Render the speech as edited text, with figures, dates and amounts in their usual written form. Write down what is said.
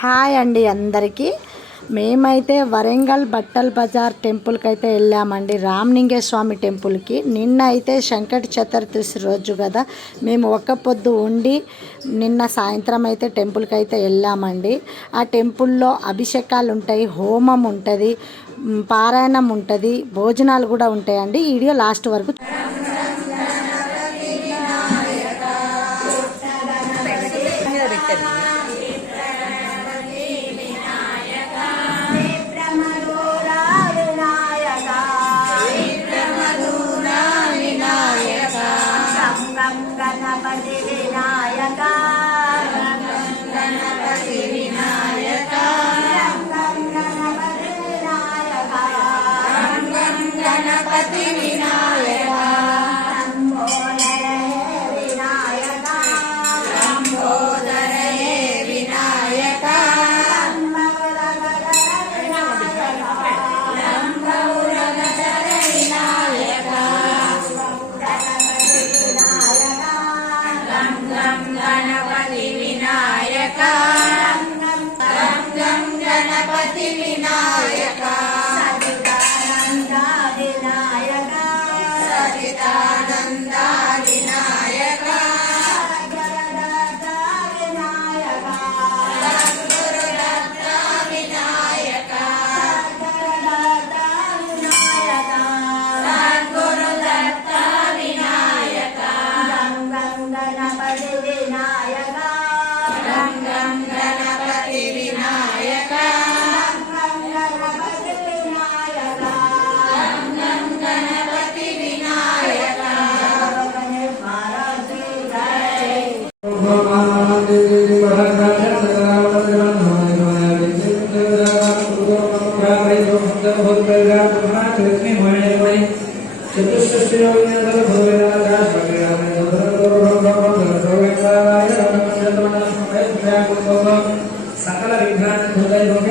Hi అండి అందరికీ. మేమైతే వరంగల్ బట్టల్ బజార్ టెంపుల్కి అయితే వెళ్ళామండి, రామలింగేశ్వర స్వామి టెంపుల్కి. నిన్న అయితే సంకటి చతుర్దశి రోజు కదా, మేము ఒక్క పొద్దు ఉండి నిన్న సాయంత్రం అయితే టెంపుల్కి అయితే వెళ్ళామండి. ఆ టెంపుల్లో అభిషేకాలు ఉంటాయి, హోమం ఉంటుంది, పారాయణం ఉంటుంది, భోజనాలు కూడా ఉంటాయండి. ఈ వీడియో లాస్ట్ వరకు गणपति विनायक गणपति विनायक गणपति विनायक लंबोदर हे विनायक गणपति विनायक गणपति विनायक सचिदानंद विनायक सचिदानंद विनायक सद्गुरुदत्त विनायक सद्गुरुदत्त विनायक गणपति विनायक गणपति विनायक गणपति विनायक सकल विघ्नान्